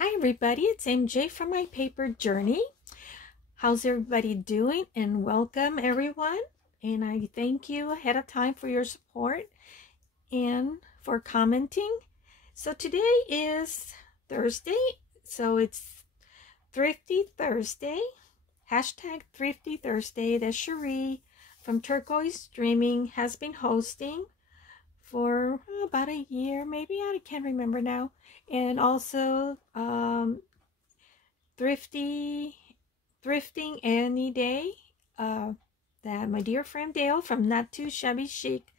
Hi everybody, it's MJ from My Paper Journey. How's everybody doing? And welcome everyone. And I thank you ahead of time for your support and for commenting. So today is Thursday, so it's Thrifty Thursday. Hashtag Thrifty Thursday that Sheree from Turquoise Dreaming has been hosting for about a year, maybe, I can't remember now. And also thrifting any day that my dear friend Dale from Not Too Shabby Chic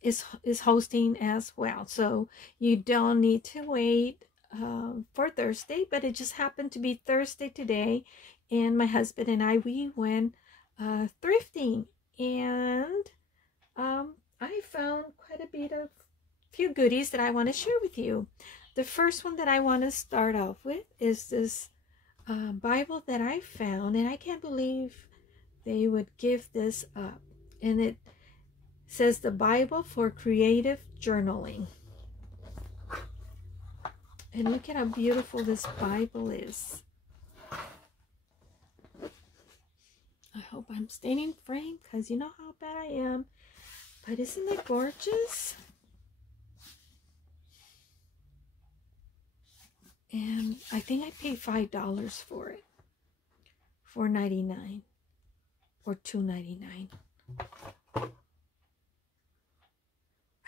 is hosting as well. So you don't need to wait for Thursday, but it just happened to be Thursday today, and my husband and we went thrifting, and I found quite a few goodies that I want to share with you. The first one that I want to start off with is this Bible that I found, and I can't believe they would give this up. And it says the Bible for Creative Journaling. And look at how beautiful this Bible is. I hope I'm staying in frame because you know how bad I am. But isn't it gorgeous? And I think I paid $5 for it. $4.99 or $2.99. I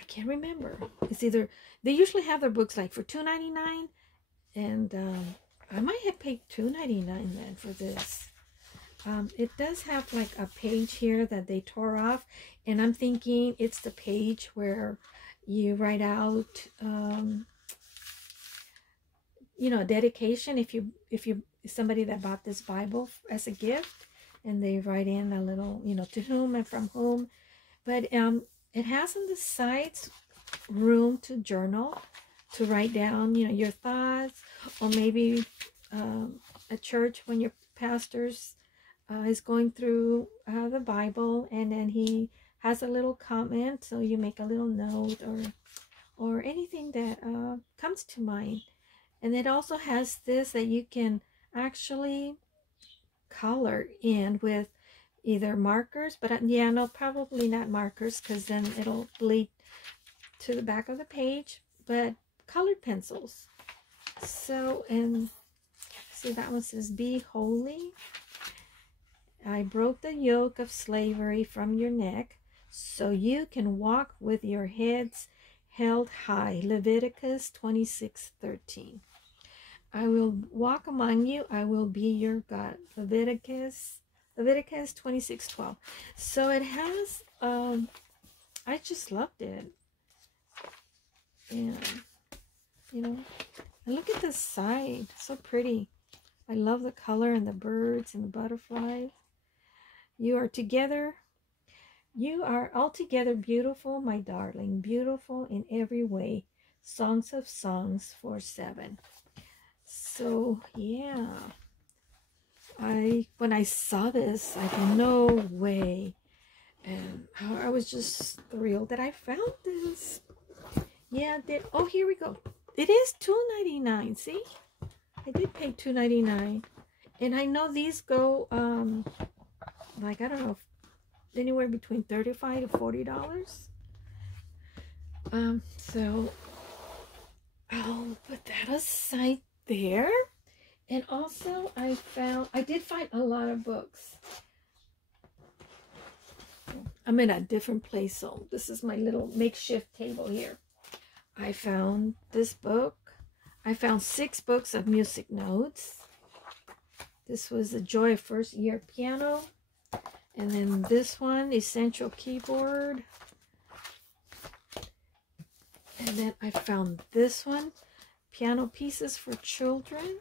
can't remember. It's either, they usually have their books like for $2.99, and I might have paid $2.99 then for this. It does have like a page here that they tore off, and I'm thinking it's the page where you write out you know, dedication if somebody that bought this Bible as a gift, and they write in a little, you know, to whom and from whom. But it has on the sides room to journal, to write down, you know, your thoughts, or maybe at church when your pastor's is going through the Bible, and then he has a little comment, so you make a little note or anything that comes to mind. And it also has this that you can actually color in with either markers, but yeah, no, probably not markers, because then it'll bleed to the back of the page, but colored pencils. So, and see, that one says, be holy. I broke the yoke of slavery from your neck, so you can walk with your heads held high. Leviticus 26:13. I will walk among you. I will be your God. Leviticus 26:12. So it has, I just loved it. And, you know, and look at this side. So pretty. I love the color and the birds and the butterflies. You are together. You are altogether beautiful, my darling. Beautiful in every way. Songs of Songs 4:7. So yeah, when I saw this, I thought, no way, and I was just thrilled that I found this. Yeah, oh, here we go. It is $2.99. See, I did pay $2.99, and I know these go like, I don't know, anywhere between $35 to $40. So I'll put that aside there. And also I did find a lot of books. I'm in a different place, so this is my little makeshift table here. I found this book. I found 6 books of music notes. This was The Joy of First Year Piano. And then this one, Essential Keyboard. And then I found this one, Piano Pieces for Children.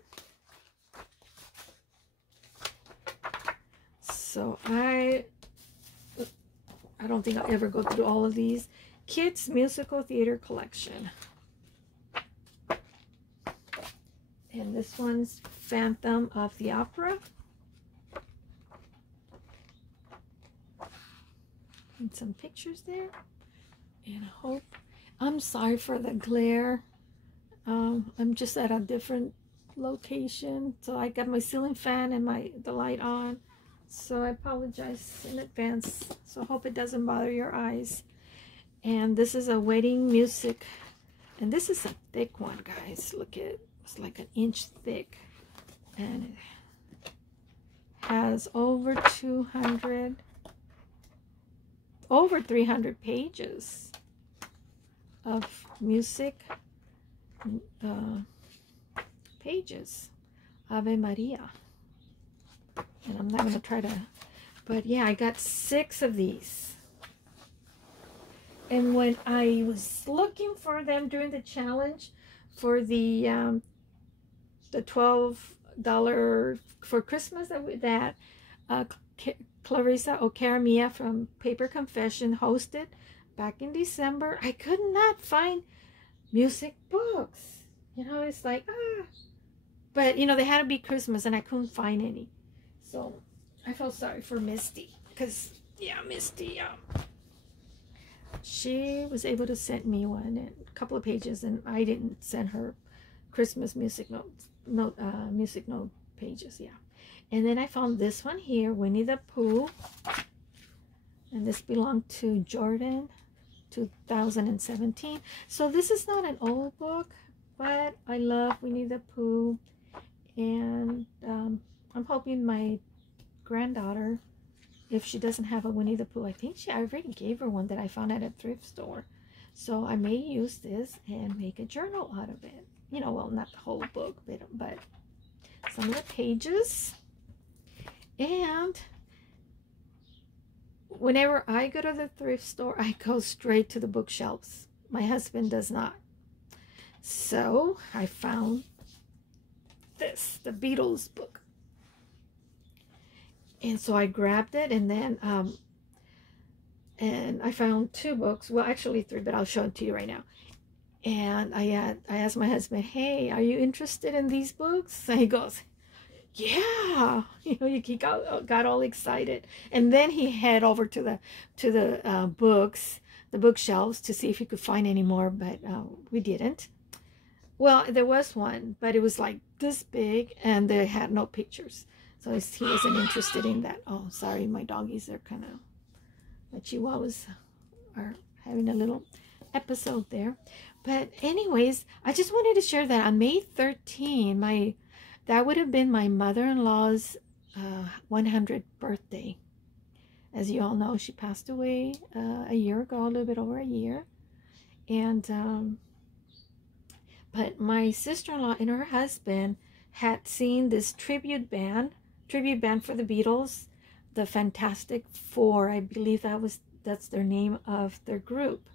So I don't think I'll ever go through all of these. Kids Musical Theater Collection. And this one's Phantom of the Opera. And some pictures there. And I hope, I'm sorry for the glare. I'm just at a different location, so I got my ceiling fan and the light on, so I apologize in advance. So I hope it doesn't bother your eyes. And this is a wedding music, and this is a thick one, guys. Look at it. It's like an inch thick, and it has over 300 pages of music pages. Ave Maria. And I'm not going to try to, but yeah, I got 6 of these. And when I was looking for them during the challenge for the $12 for Christmas that Clarissa or Cara from Paper Confession hosted back in December, I could not find music books. You know, it's like, but you know, they had to be Christmas and I couldn't find any. So I felt sorry for Misty, because yeah, Misty, she was able to send me one and a couple of pages, and I didn't send her Christmas music note pages. Yeah. And then I found this one here, Winnie the Pooh, and this belonged to Jordan, 2017. So this is not an old book, but I love Winnie the Pooh, and I'm hoping my granddaughter, if she doesn't have a Winnie the Pooh, I think I already gave her one that I found at a thrift store. So I may use this and make a journal out of it. You know, well, not the whole book, but some of the pages. And whenever I go to the thrift store, I go straight to the bookshelves. My husband does not. So I found this, the Beatles book. And so I grabbed it, and then and I found 2 books. Well, actually 3, but I'll show it to you right now. And I asked my husband, "Hey, are you interested in these books?" And he goes, "Yeah." You know, he got all excited. And then he head over to the bookshelves to see if he could find any more, but we didn't. Well, there was one, but it was like this big, and they had no pictures. So he wasn't interested in that. Oh, sorry, my doggies are kind of, my chihuahuas are having a little episode there. But anyways, I just wanted to share that on May 13, that would have been my mother-in-law's 100th birthday. As you all know, she passed away a year ago, a little bit over a year. And but my sister-in-law and her husband had seen this tribute band for the Beatles, the Fantastic Four. I believe that's their name of their group.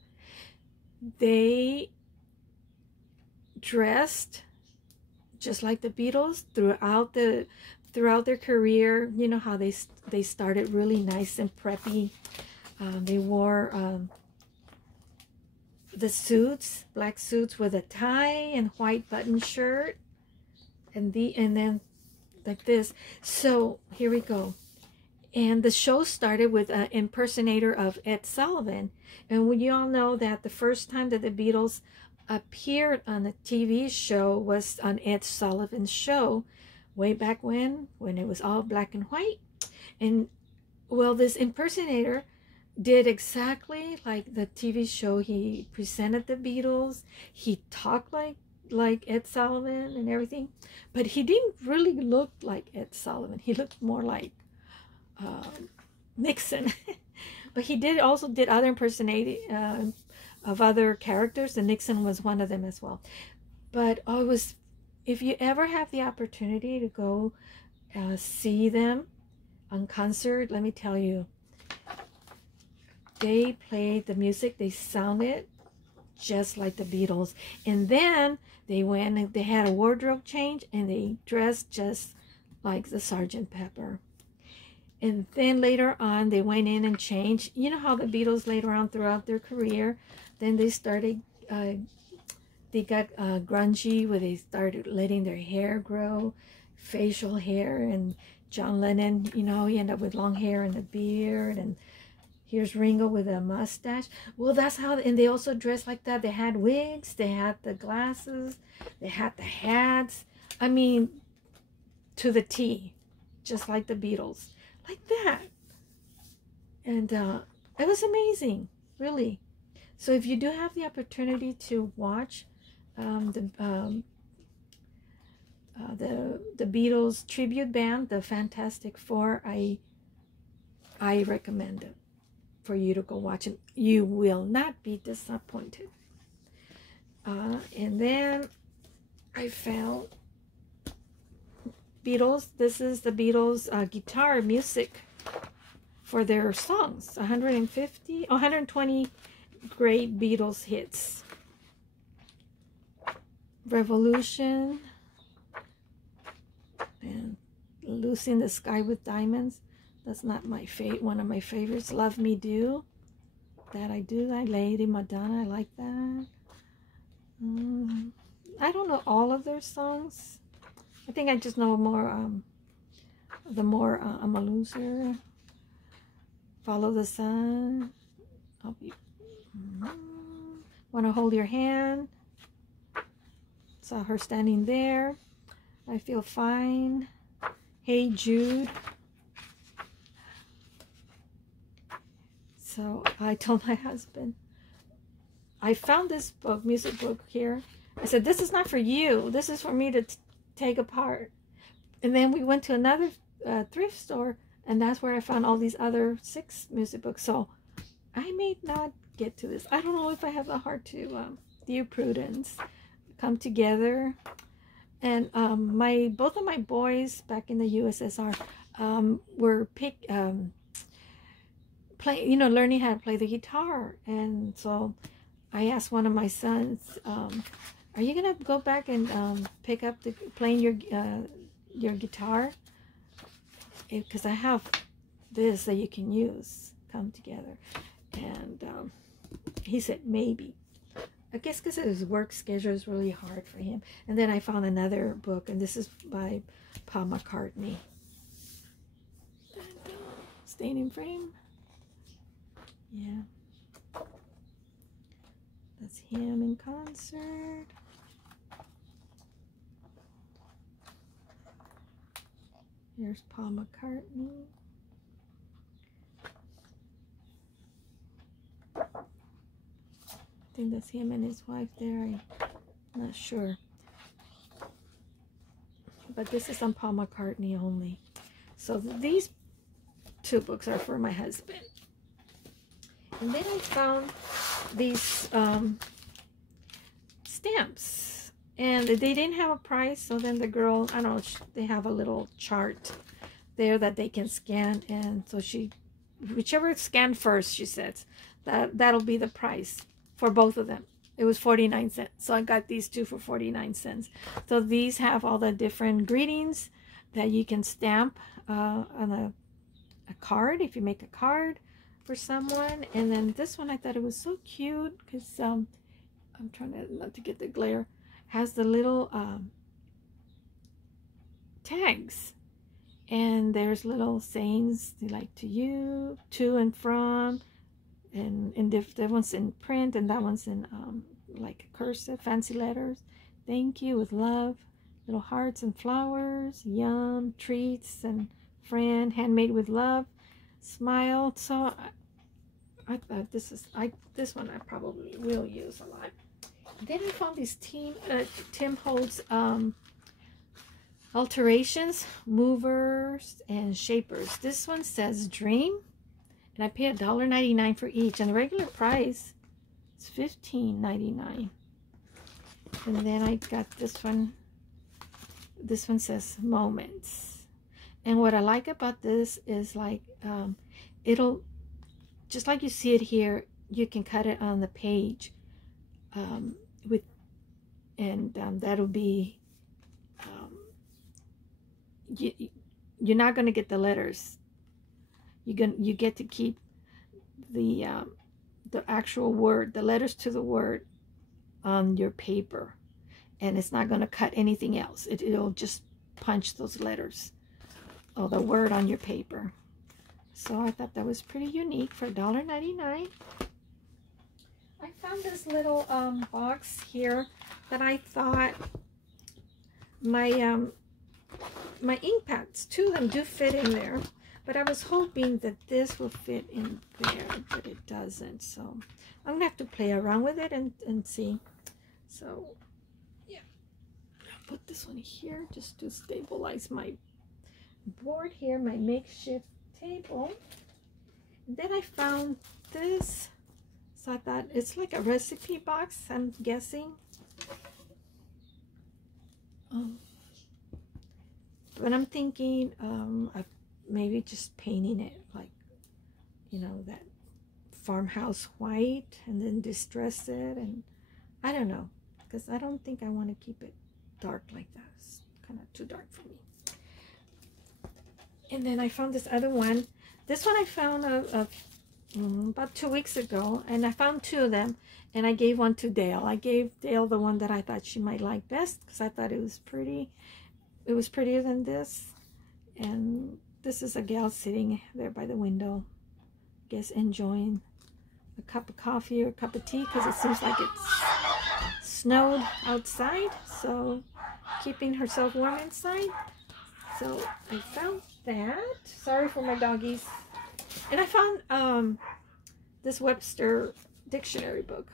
They dressed just like the Beatles throughout their career. You know how they started really nice and preppy. They wore the suits, black suits with a tie and white button shirt, and then like this. So here we go. And the show started with an impersonator of Ed Sullivan. And we all know that the first time that the Beatles appeared on a TV show was on Ed Sullivan's show, way back when it was all black and white. And well, this impersonator did exactly like the TV show. He presented the Beatles. He talked like Ed Sullivan and everything, but he didn't really look like Ed Sullivan. He looked more like Nixon. But he also did other impersonating of other characters, and Nixon was one of them as well. But if you ever have the opportunity to go see them on concert, let me tell you, they played the music, they sounded just like the Beatles. And then they went, they had a wardrobe change, and they dressed just like the Sgt. Pepper. And then later on, they went in and changed. You know how the Beatles later on throughout their career, then they started, they got grungy, where they started letting their hair grow, facial hair. And John Lennon, you know, he ended up with long hair and a beard. And Here's Ringo with a mustache. Well, that's how, and they also dressed like that. They had wigs, they had the glasses, they had the hats. I mean, to the T, just like the Beatles, like that. And it was amazing, really. So if you do have the opportunity to watch the Beatles tribute band, the Fantastic Four, I recommend it for you to go watch it. You will not be disappointed. And then I found Beatles. This is the Beatles guitar music for their songs. 120 great Beatles hits. Revolution and Lucy in the Sky with Diamonds. That's not my one of my favorites. Love Me Do. That I do. That Lady Madonna. I like that. I don't know all of their songs. I think I just know more. I'm a Loser. Follow the Sun. I'll be. Wanna Hold Your Hand. Saw her standing there. I Feel Fine. Hey Jude. So I told my husband, I found this book, music book here. I said, this is not for you. This is for me to take apart. And then we went to another thrift store, and that's where I found all these other 6 music books. So I may not get to this. I don't know if I have the heart to, Dear Prudence, come together. And both of my boys back in the USSR were learning how to play the guitar. And so I asked one of my sons, are you gonna go back and pick up playing your guitar? Because I have this that you can use. Come together. And he said maybe. I guess because his work schedule is really hard for him. And then I found another book, and this is by Paul McCartney. And, Staying in Frame. Yeah. That's him in concert. Here's Paul McCartney. I think that's him and his wife there. I'm not sure. But this is on Paul McCartney only. So these 2 books are for my husband. And then I found these stamps. And they didn't have a price. So then the girl, I don't know, they have a little chart there that they can scan. And so whichever scanned first, she says, that'll be the price for both of them. It was 49 cents. So I got these 2 for 49 cents. So these have all the different greetings that you can stamp on a card, if you make a card for someone. And then this one, I thought it was so cute because I'm trying not to get the glare. Has the little tags. And there's little sayings like to you, to and from. And that one's in print, and that one's in like cursive, fancy letters. Thank you, with love, little hearts and flowers, yum, treats, and friend, handmade with love, smile. So I thought this one I probably will use a lot. Then I found these Tim Holtz alterations, movers, and shapers. This one says dream. And I paid $1.99 for each. And the regular price is $15.99. And then I got this one. This one says moments. And what I like about this is like, it'll, just like you see it here, you can cut it on the page. That'll be, you're not going to get the letters. You get to keep the actual word, the letters to the word on your paper, and it's not going to cut anything else. It'll just punch those letters or the word on your paper. So I thought that was pretty unique for $1.99. I found this little box here that I thought my my ink pads, 2 of them do fit in there, but I was hoping that this will fit in there, but it doesn't. So I'm gonna have to play around with it and see. So yeah, I'll put this one here just to stabilize my board here, my makeshift table. And then I found this, so I thought it's like a recipe box, I'm guessing. But I'm thinking of maybe just painting it like, you know, that farmhouse white, and then distress it, and I don't know, because I don't think I want to keep it dark like that. It's kind of too dark for me. And then I found this other one. This one I found about 2 weeks ago, and I found 2 of them, and I gave one to Dale. I gave Dale the one that I thought she might like best, because I thought it was pretty. It was prettier than this. And this is a gal sitting there by the window, I guess enjoying a cup of coffee or a cup of tea, because it seems like it's snowed outside, so keeping herself warm inside. So I found that. Sorry for my doggies. And I found this Webster dictionary book.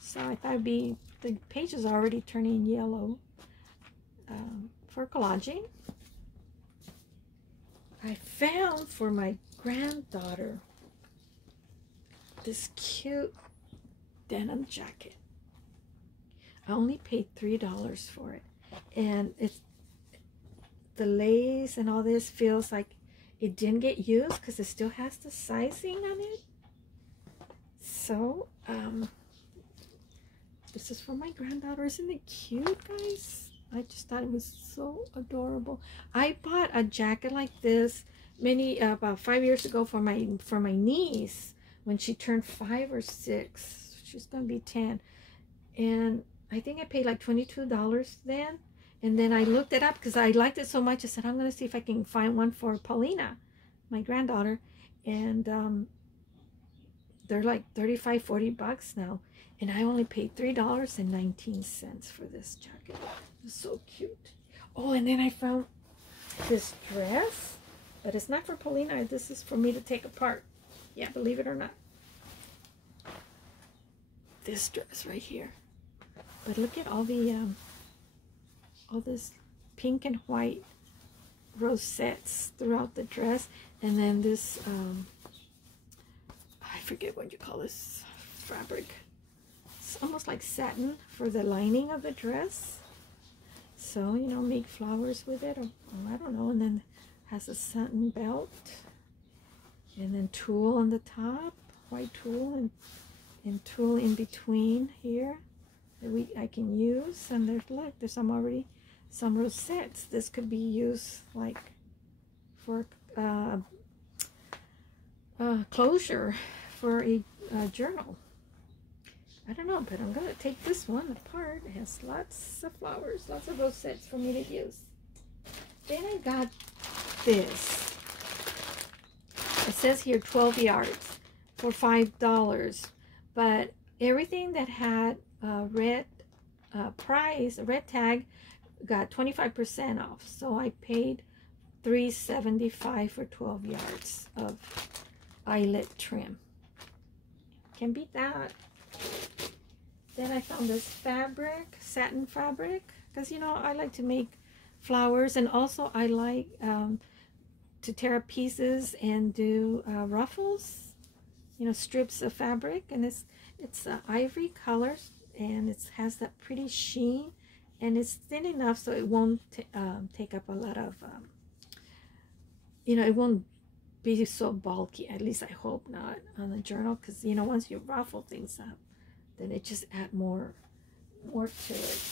So I thought it'd be, the pages are already turning yellow, for collaging. I found for my granddaughter this cute denim jacket. I only paid $3 for it, and it's the lace and all this feels like it didn't get used because it still has the sizing on it. So this is for my granddaughter. Isn't it cute, guys? I just thought it was so adorable. I bought a jacket like this about 5 years ago for my niece when she turned 5 or 6. She's gonna be 10, and I think I paid like $22 then. And then I looked it up because I liked it so much. I said, I'm gonna see if I can find one for Paulina, my granddaughter, and they're like 35, 40 bucks now, and I only paid $3.19 for this jacket. It was so cute. Oh, and then I found this dress, but it's not for Paulina. This is for me to take apart. Yeah, believe it or not. This dress right here. But look at all the all this pink and white rosettes throughout the dress, and then this I forget what you call this fabric. It's almost like satin for the lining of the dress. So, you know, make flowers with it, or I don't know. And then has a satin belt, and then tulle on the top, white tulle, and tulle in between here that I can use. And there's already some rosettes. This could be used like for closure for a journal. I don't know, but I'm gonna take this one apart. It has lots of flowers, lots of rosettes for me to use. Then I got this. It says here 12 yards for $5, but everything that had a red price, a red tag, got 25% off. So I paid $3.75 for 12 yards of eyelet trim. Can't beat that. Then I found this fabric, satin fabric, because, you know, I like to make flowers, and also I like to tear up pieces and do ruffles, you know, strips of fabric. And it's ivory colors, and it has that pretty sheen, and it's thin enough so it won't take up a lot of you know, it won't be so bulky. At least I hope not on the journal, because, you know, once you ruffle things up, then it just add more to it.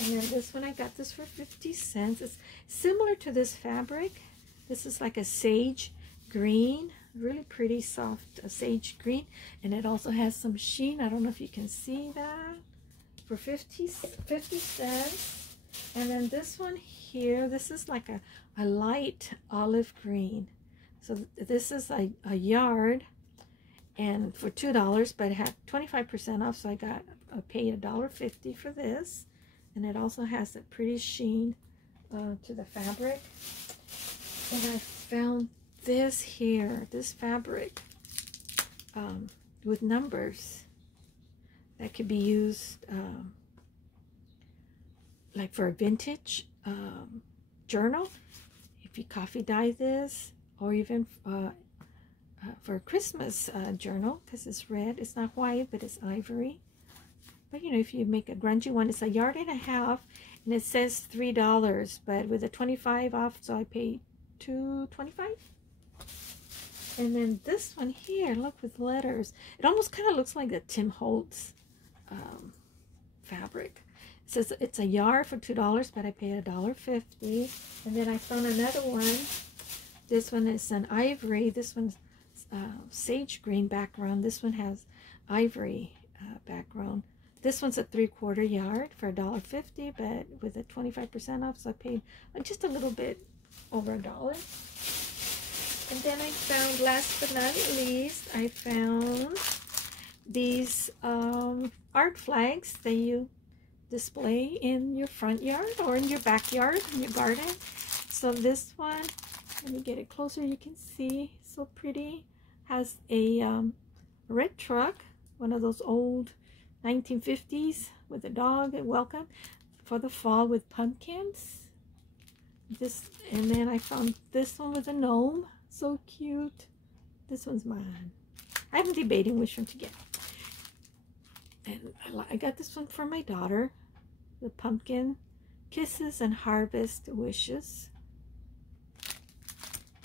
And then this one, I got this for 50 cents. It's similar to this fabric. This is like a sage green, really pretty soft sage green, and it also has some sheen. I don't know if you can see that. For 50 cents. And then this one here, this is like a light olive green. So this is a yard, and for $2, but it had 25% off, so I paid $1.50 for this. And it also has a pretty sheen to the fabric. And I found this here, this fabric with numbers that could be used like for a vintage journal, if you coffee dye this, or even for a Christmas journal, because it's red. It's not white, but it's ivory. But you know, if you make a grungy one, it's a yard and a half, and it says $3, but with a 25 off, so I paid $2.25. And then this one here, look, with letters. It almost kind of looks like the Tim Holtz fabric. It says it's a yard for $2, but I paid $1.50. And then I found another one. This one is an ivory. This one's sage green background. This one has ivory background. This one's a 3/4 yard for $1.50, but with a 25% off, so I paid just a little bit over $1. And then I found, last but not least, I found these art flags that you display in your front yard or in your backyard, in your garden. So this one, let me get it closer, you can see, so pretty. Has a red truck, one of those old 1950s with a dog, and welcome for the fall with pumpkins. This, and then I found this one with a gnome. So cute. This one's mine. I'm debating which one to get. And I got this one for my daughter. The pumpkin kisses and harvest wishes.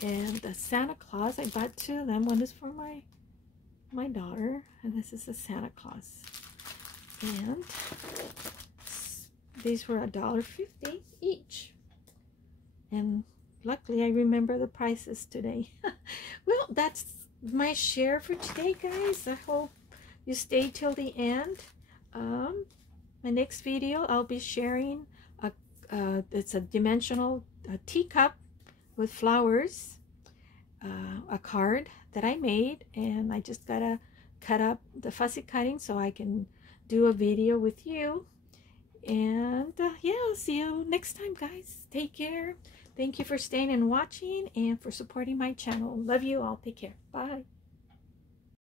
And the Santa Claus, I bought 2 of them. One is for my daughter, and this is the Santa Claus. And these were $1.50 each. And luckily, I remember the prices today. Well, that's my share for today, guys. I hope you stay till the end. My next video, I'll be sharing it's a dimensional teacup with flowers, a card that I made, and I just gotta cut up the fussy cutting so I can do a video with you. And yeah, I'll see you next time, guys. Take care. Thank you for staying and watching and for supporting my channel. Love you all. Take care. Bye.